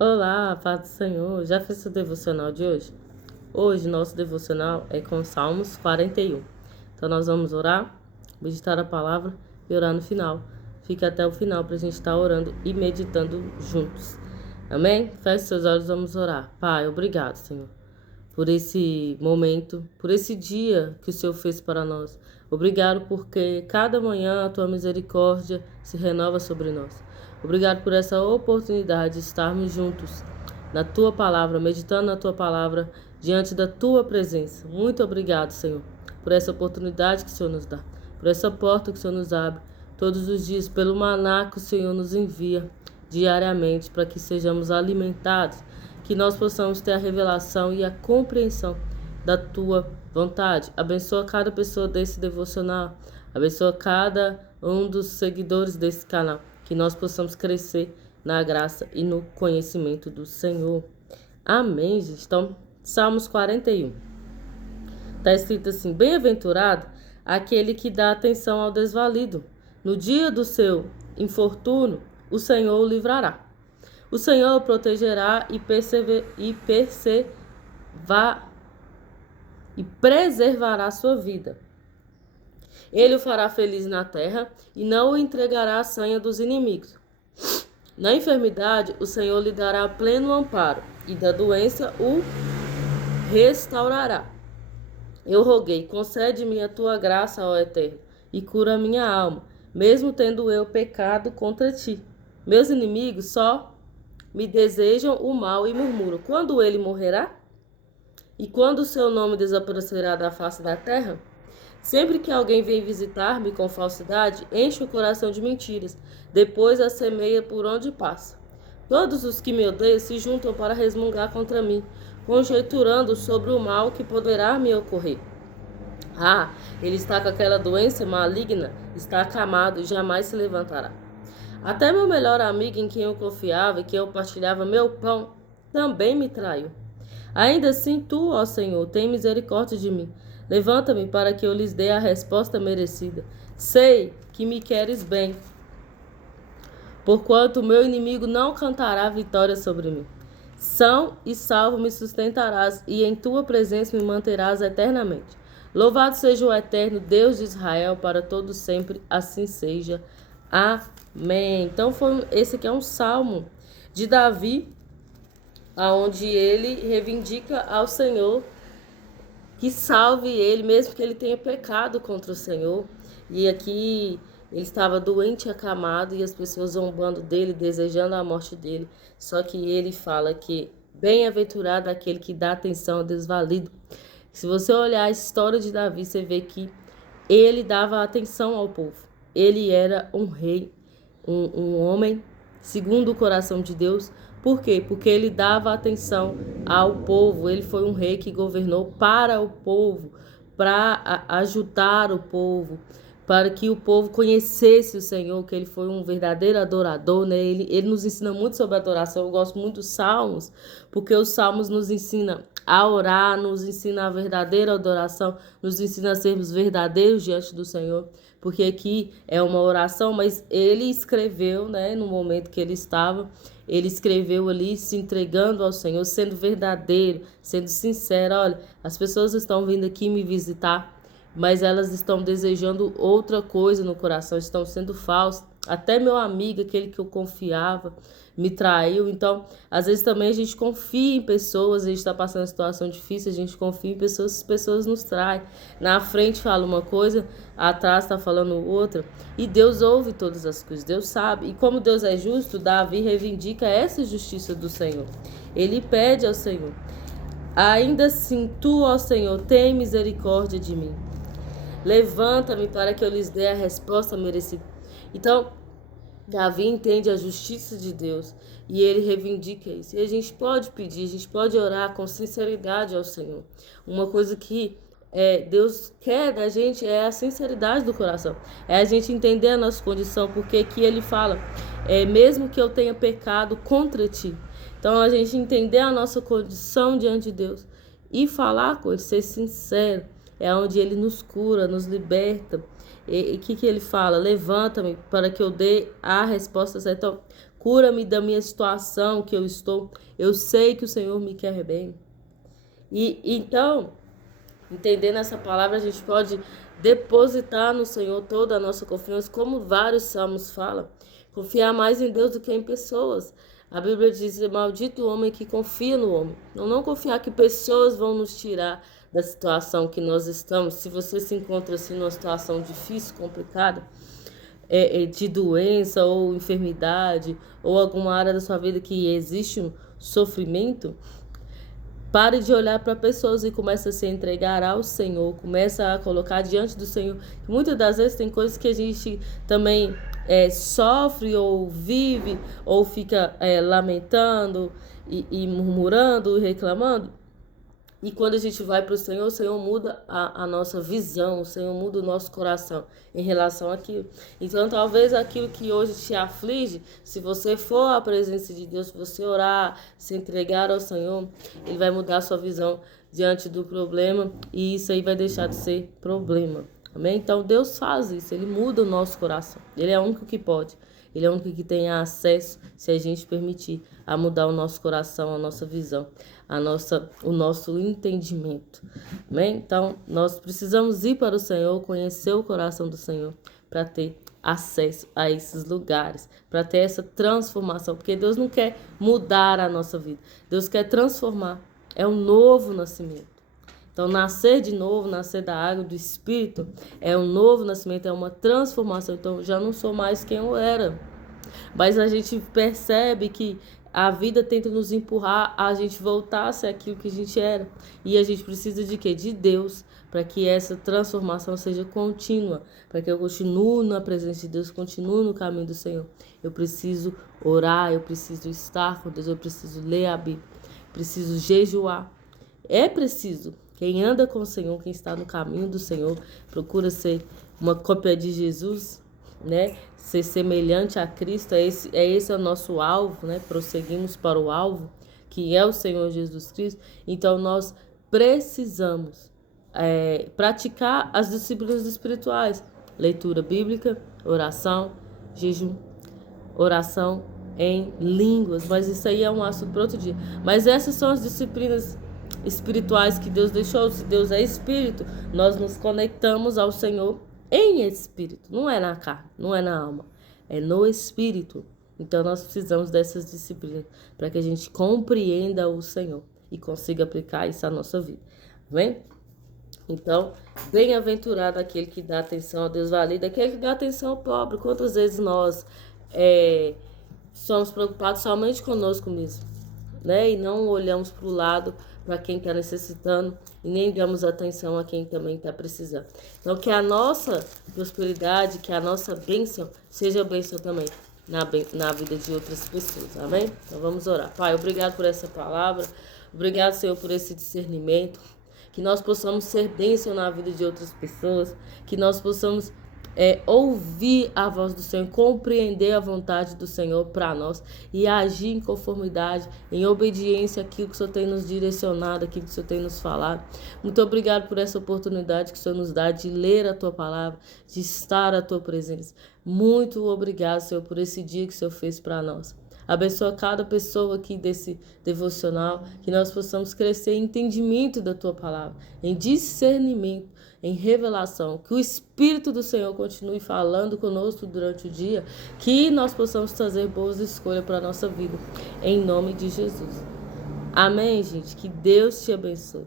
Olá, paz do Senhor. Já fez o devocional de hoje? Hoje, nosso devocional é com Salmos 41. Então, nós vamos orar, meditar a palavra e orar no final. Fica até o final para a gente estar orando e meditando juntos. Amém? Feche seus olhos, vamos orar. Pai, obrigado, Senhor, por esse momento, por esse dia que o Senhor fez para nós. Obrigado porque cada manhã a tua misericórdia se renova sobre nós. Obrigado por essa oportunidade de estarmos juntos na tua palavra, meditando na tua palavra, diante da tua presença. Muito obrigado, Senhor, por essa oportunidade que o Senhor nos dá, por essa porta que o Senhor nos abre todos os dias, pelo maná que o Senhor nos envia diariamente para que sejamos alimentados, que nós possamos ter a revelação e a compreensão da tua vontade. Abençoa cada pessoa desse devocional, abençoa cada um dos seguidores desse canal, que nós possamos crescer na graça e no conhecimento do Senhor. Amém, gente. Então, Salmos 41. Está escrito assim: bem-aventurado aquele que dá atenção ao desvalido. No dia do seu infortúnio, o Senhor o livrará. O Senhor o protegerá e preservará a sua vida. Ele o fará feliz na terra e não o entregará à sanha dos inimigos. Na enfermidade, o Senhor lhe dará pleno amparo, e da doença o restaurará. Eu roguei, concede-me a tua graça, ó Eterno, e cura a minha alma, mesmo tendo eu pecado contra ti. Meus inimigos só me desejam o mal e murmuram: quando ele morrerá? E quando o seu nome desaparecerá da face da terra? Sempre que alguém vem visitar-me com falsidade, enche o coração de mentiras, depois a semeia por onde passa. Todos os que me odeiam se juntam para resmungar contra mim, conjecturando sobre o mal que poderá me ocorrer. Ah, ele está com aquela doença maligna, está acamado e jamais se levantará. Até meu melhor amigo em quem eu confiava e que eu partilhava meu pão, também me traiu. Ainda assim, tu, ó Senhor, tem misericórdia de mim. Levanta-me para que eu lhes dê a resposta merecida. Sei que me queres bem, porquanto o meu inimigo não cantará vitória sobre mim. São e salvo me sustentarás, e em tua presença me manterás eternamente. Louvado seja o eterno Deus de Israel para todo sempre, assim seja. Amém. Então, esse aqui é um salmo de Davi, onde ele reivindica ao Senhor que salve ele, mesmo que ele tenha pecado contra o Senhor. E aqui ele estava doente, acamado, e as pessoas zombando dele, desejando a morte dele. Só que ele fala que bem-aventurado aquele que dá atenção ao desvalido. Se você olhar a história de Davi, você vê que ele dava atenção ao povo. Ele era um rei, um homem segundo o coração de Deus. Por quê? Porque ele dava atenção ao povo. Ele foi um rei que governou para o povo, para ajudar o povo, para que o povo conhecesse o Senhor, que ele foi um verdadeiro adorador, né? Ele nos ensina muito sobre adoração. Eu gosto muito dos Salmos, porque os Salmos nos ensinam a orar, nos ensina a verdadeira adoração, nos ensina a sermos verdadeiros diante do Senhor, porque aqui é uma oração, mas ele escreveu, né, no momento que ele estava, ele escreveu ali se entregando ao Senhor, sendo verdadeiro, sendo sincero. Olha, as pessoas estão vindo aqui me visitar, mas elas estão desejando outra coisa no coração, estão sendo falsas. Até meu amigo, aquele que eu confiava, me traiu. Então, às vezes também a gente confia em pessoas, a gente está passando uma situação difícil, a gente confia em pessoas, as pessoas nos traem. Na frente fala uma coisa, atrás está falando outra. E Deus ouve todas as coisas, Deus sabe. E como Deus é justo, Davi reivindica essa justiça do Senhor. Ele pede ao Senhor: ainda assim, tu, ó Senhor, tem misericórdia de mim. Levanta-me para que eu lhes dê a resposta merecida. Então, Davi entende a justiça de Deus e ele reivindica isso. E a gente pode pedir, a gente pode orar com sinceridade ao Senhor. Uma coisa que Deus quer da gente é a sinceridade do coração. É a gente entender a nossa condição, porque aqui ele fala, mesmo que eu tenha pecado contra ti. Então, a gente entender a nossa condição diante de Deus e falar com ele, ser sincero, é onde ele nos cura, nos liberta. E o que ele fala? Levanta-me para que eu dê a resposta certa. Então, Cura-me da minha situação que eu estou. Eu sei que o Senhor me quer bem. E então, entendendo essa palavra, a gente pode depositar no Senhor toda a nossa confiança, como vários salmos falam. Confiar mais em Deus do que em pessoas. A Bíblia diz: maldito o homem que confia no homem. Não confiar que pessoas vão nos tirar da situação que nós estamos. Se você se encontra assim numa situação difícil, complicada, de doença ou enfermidade, ou alguma área da sua vida que existe um sofrimento, pare de olhar para pessoas e comece a se entregar ao Senhor, começa a colocar diante do Senhor. Muitas das vezes tem coisas que a gente também sofre ou vive ou fica lamentando e murmurando e reclamando. E quando a gente vai para o Senhor muda a nossa visão, o Senhor muda o nosso coração em relação àquilo. Então, talvez aquilo que hoje te aflige, se você for à presença de Deus, se você orar, se entregar ao Senhor, Ele vai mudar a sua visão diante do problema e isso aí vai deixar de ser problema. Amém? Então, Deus faz isso, Ele muda o nosso coração. Ele é o único que pode. Ele é o único que tem acesso, se a gente permitir, a mudar o nosso coração, a nossa visão, o nosso entendimento. Amém? Então, nós precisamos ir para o Senhor, conhecer o coração do Senhor, para ter acesso a esses lugares, para ter essa transformação, porque Deus não quer mudar a nossa vida, Deus quer transformar, é um novo nascimento. Então, nascer de novo, nascer da água, do Espírito, é um novo nascimento, é uma transformação. Então, já não sou mais quem eu era. Mas a gente percebe que a vida tenta nos empurrar a gente voltar a ser aquilo que a gente era. E a gente precisa de quê? De Deus, para que essa transformação seja contínua, para que eu continue na presença de Deus, continue no caminho do Senhor. Eu preciso orar, eu preciso estar com Deus, eu preciso ler a Bíblia, preciso jejuar. É preciso. Quem anda com o Senhor, quem está no caminho do Senhor, procura ser uma cópia de Jesus, né? Ser semelhante a Cristo, esse é o nosso alvo, né? Prosseguimos para o alvo, que é o Senhor Jesus Cristo. Então, nós precisamos praticar as disciplinas espirituais. Leitura bíblica, oração, jejum, oração em línguas. Mas isso aí é um assunto para outro dia. Mas essas são as disciplinas espirituais que Deus deixou. Se Deus é espírito, nós nos conectamos ao Senhor em espírito, não é na carne, não é na alma, é no espírito. Então nós precisamos dessas disciplinas para que a gente compreenda o Senhor e consiga aplicar isso à nossa vida, vem? Então, bem-aventurado aquele que dá atenção a Deus valido, aquele que dá atenção ao pobre. Quantas vezes nós somos preocupados somente conosco mesmo, né? E não olhamos para o lado, para quem está necessitando, e nem damos atenção a quem também está precisando. Então, que a nossa prosperidade, que a nossa bênção seja bênção também na vida de outras pessoas, amém? Então, vamos orar. Pai, obrigado por essa palavra, obrigado, Senhor, por esse discernimento, que nós possamos ser bênção na vida de outras pessoas, que nós possamos ouvir a voz do Senhor, compreender a vontade do Senhor para nós e agir em conformidade, em obediência àquilo que o Senhor tem nos direcionado, àquilo que o Senhor tem nos falado. Muito obrigado por essa oportunidade que o Senhor nos dá de ler a Tua palavra, de estar à Tua presença. Muito obrigado, Senhor, por esse dia que o Senhor fez para nós. Abençoa cada pessoa aqui desse devocional, que nós possamos crescer em entendimento da Tua palavra, em discernimento, em revelação, que o Espírito do Senhor continue falando conosco durante o dia, que nós possamos fazer boas escolhas para a nossa vida, em nome de Jesus. Amém, gente? Que Deus te abençoe.